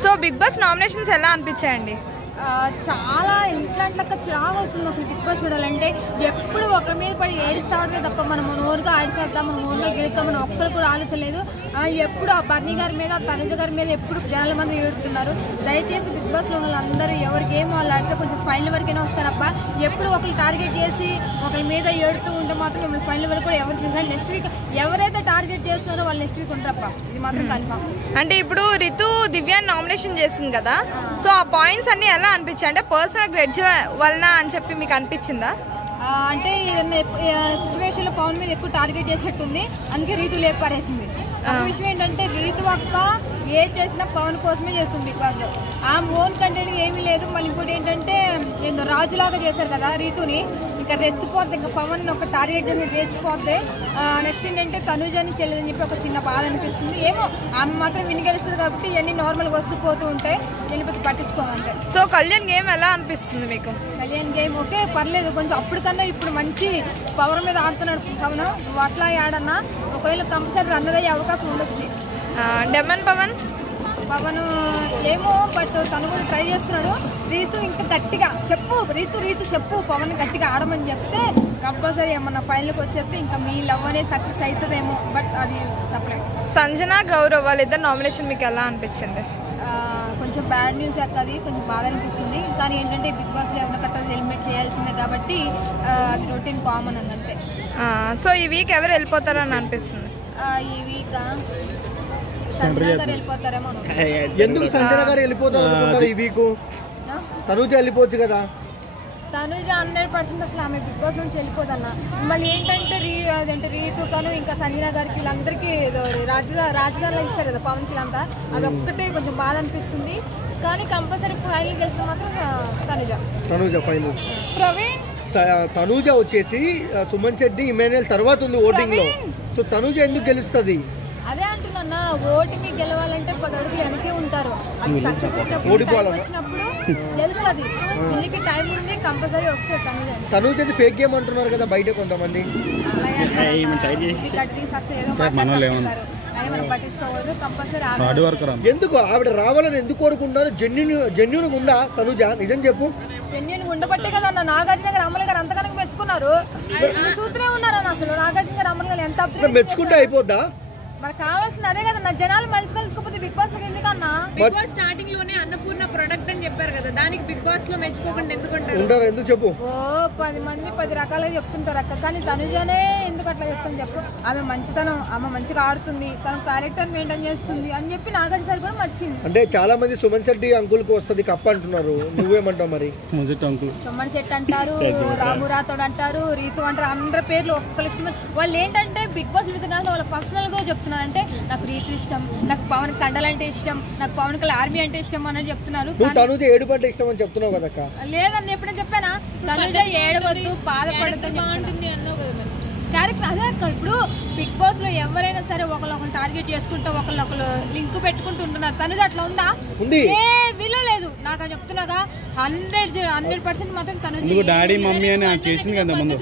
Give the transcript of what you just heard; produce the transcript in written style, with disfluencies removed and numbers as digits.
So big boss nominations ఎలా అనిపించాయండి? చాలా ఇంట్లో చిరాకు వస్తుంది అసలు బిగ్ బాస్ చూడాలంటే. ఎప్పుడు ఒకరి మీద పడి ఏడ్చావడమే తప్ప మనం నోరుగా ఆడిసేద్దాం, మనం నోరుగా గెలుస్తాం, మనం ఒక్కరు కూడా ఆలోచనలేదు. ఎప్పుడు ఆ బర్నీ గారి మీద, తనుజ గారి మీద ఎప్పుడు జనాల మంది ఏడుతున్నారు. దయచేసి బిగ్ బాస్ లో వాళ్ళందరూ ఎవరి గేమ్ వాళ్ళు ఆడితే కొంచెం ఫైనల్ వరకైనా వస్తారప్ప. ఎప్పుడు ఒకరు టార్గెట్ చేసి ఒకరి మీద ఏడుతూ ఉంటే మాత్రం మిమ్మల్ని ఫైనల్ వరకు కూడా ఎవరు చేస్తారు. నెక్స్ట్ వీక్ ఎవరైతే టార్గెట్ చేస్తున్నారో వాళ్ళు నెక్స్ట్ వీక్ ఉంటారప్ప, ఇది మాత్రం కన్ఫర్మ్. అంటే ఇప్పుడు రితు దివ్యాన్ని నామినేషన్ చేసింది కదా, సో ఆ పాయింట్స్ అన్ని ఎలా అనిపించాయి? అంటే పర్సనల్ గ్రెడ్జ్ వలన అని చెప్పి మీకు అనిపించిందా? అంటే సిచ్యువేషన్ లో పవన్ మీద ఎక్కువ టార్గెట్ చేసినట్టుంది, అందుకే రీతు లేపారేసింది. ఒక విషయం ఏంటంటే రీతు అక్క ఏ చేసినా పవన్ కోసమే చేస్తుంది బిగ్ బాస్ లో. ఆ ఓన్ కంటెంట్ ఏమీ లేదు. మళ్ళీ ఇంకోటి ఏంటంటే ఏదో రాజులాగా చేశారు కదా రీతుని, ఇంకా రెచ్చిపోద్ది, ఇంకా పవన్ ఒక టార్గెట్ చేసి రెచ్చిపోద్ది. నెక్స్ట్ ఏంటంటే తనుజని చెల్లిదని చెప్పి ఒక చిన్న బాధ అనిపిస్తుంది. ఏమో ఆమె మాత్రం విని గెలుస్తుంది కాబట్టి ఇవన్నీ నార్మల్గా వస్తూ పోతూ ఉంటాయి, వెళ్ళిపోతే పట్టించుకోమంటే. సో కళ్యాణ్ గేమ్ ఎలా అనిపిస్తుంది మీకు? కళ్యాణ్ గేమ్ ఓకే, పర్లేదు. కొంచెం అప్పటికన్నా ఇప్పుడు మంచి పవర్ మీద ఆడుతున్నాడు పవన్. నువ్వు అట్లా ఆడన్నా ఒకవేళ కంపల్సరీ రన్నర్ అయ్యే అవకాశం ఉండొచ్చు. డెమన్ పవన్ ఏమో, బట్ తను కూడా ట్రై చేస్తున్నాడు. రీతు ఇంకా గట్టిగా చెప్పు, రీతు చెప్పు పవన్ గట్టిగా ఆడమని చెప్తే కంపల్సరీ ఏమన్నా ఫైనల్కి వచ్చేస్తే ఇంకా మీ లవ్ అనేది సక్సెస్ అవుతుందేమో, బట్ అది చెప్పలేదు. సంజన గౌరవ్ వాళ్ళిద్దరు నామినేషన్ మీకు ఎలా అనిపించింది? కొంచెం బ్యాడ్ న్యూస్ అది, కొంచెం బాధ అనిపిస్తుంది. కానీ ఏంటంటే బిగ్ బాస్ లో ఎవరిన కట్టాలి ఎలిమినేట్ చేయాల్సిందే కాబట్టి అది రొటీన్ కామన్ అని అంతే. సో ఈ వీక్ ఎవరు వెళ్ళిపోతారని అనిపిస్తుంది? ఈ వీక్ సంజన గారు వెళ్ళిపోతారేమో. ఎందుకు సంజన గారు వెళ్ళిపోతారు ఈ వీక్? తనుజ వెళ్ళిపోవచ్చు కదా. తనుజ 100% అసలు ఆమె బిగ్ బాస్ నుంచి వెళ్ళిపోదన్న. మళ్ళీ ఏంటంటే అదేంటే రీతు కను ఇంకా సంజన గారికి వీళ్ళందరికీ రాజధానిలో ఇచ్చారు కదా పవన్ కి అంతా, అదొక్కటే కొంచెం బాధ అనిపిస్తుంది. కానీ కంపల్సరీ ఫైనల్ గెలిస్తే మాత్రం తనుజ ఫైనల్. ప్రవీణ్ తనుజ వచ్చేసి సుమన్ శెట్టి ఇమాన్యుయల్ తర్వాత ఉంది ఓటింగ్ లో. సో తనుజ ఎందుకు గెలుస్తుంది? అదే అంటున్నా, ఓటింగ్ గెలవాలంటే 10 అడుగులు వెనకే ఉంటారు. అది సక్సెస్ వచ్చినప్పుడు గెలుస్తుంది. పెళ్లికి టైం ఉంది, కంపల్సరీ వస్తుంది తనుజ ఫేక్ గేమ్ అంటున్నారు కదా బయట కొంతమంది. పట్టించుకోకూడదు, కంపల్సరీ. ఎందుకు ఆవిడ రావాలని ఎందుకు కోరుకుంటారు? జెన్యున్ ఉందా తనుజ? నిజం చెప్పు. జెన్యున్ ఉండబట్టే కదా అన్న నాగార్జున గారు అమలు గారు అంతకన్నా మెచ్చుకున్నారు. చూస్తూనే ఉన్నారన్న అసలు నాగార్జున గారు అమలు గారు ఎంత మెచ్చుకుంటే అయిపోద్దా? మరి కావాల్సింది అదే కదా, జనాలు మనిషి కలుసుకోకపోతే బిగ్ బాస్ లో ఎందుకన్నా? బిగ్ బాస్ స్టార్టింగ్ లోనే అన్నపూర్ణ ప్రొడక్ట్ అని చెప్పారు కదా, దానికి బిగ్ బాస్ లో మెచ్చుకోకుండా ఎందుకుంటారు? ఎందుకు చెప్పు. 10 మంది 10 రకాలుగా చెప్తుంటారు అక్క, కానీ తనుజనే ఎందుకు అట్లా చెప్తాను చెప్పు? ఆమె మంచితనం, ఆమె మంచిగా ఆడుతుంది, తన క్యారెక్టర్ మెయింటైన్ చేస్తుంది అని చెప్పి నాగార్జున సార్ కూడా నచ్చింది. అంటే చాలా మంది సుమన్ శెట్టి అంకుల్ కు వస్తుంది కప్ప అంటున్నారు, నువ్వేమంటావు మరి? సుమన్ శెట్టి అంటారు, రాము రాథోడ్ అంటారు, రీతు అంటారు, అందరి పేర్లు ఒక్కొక్కరు ఇష్టం. వాళ్ళు ఏంటంటే బిగ్ బాస్ విత్ వాళ్ళ పర్సనల్ గా చెప్తున్నారు. అంటే నాకు రీతు ఇష్టం, నాకు పవన్ కండల్ అంటే ఇష్టం, నాకు పవన్ కళ్యాణ్ ఆర్మీ అంటే ఇష్టం అని చెప్తున్నారు. తనుజ ఏడుపంటే ఇష్టం అని చెప్తున్నావు కదా? లేదని ఎప్పుడైనా చెప్పానా? తనుజ ఏడవద్దు, బాధపడద్దు, బాగుంటుంది అన్నావు కదా క్యారెక్టర్. అదే అక్క, ఇప్పుడు బిగ్ బాస్ లో ఎవరైనా సరే ఒకళ్ళు టార్గెట్ చేసుకుంటూ ఒకళ్ళు లింక్ పెట్టుకుంటూ ఉంటున్నారు. తనుజ అట్లా ఉందా? ఏ విలువ లేదు నాకు చెప్తున్నాగా. 100% మాత్రం తనుజ డాడీ మమ్మీ అని చేసింది కదా ముందు.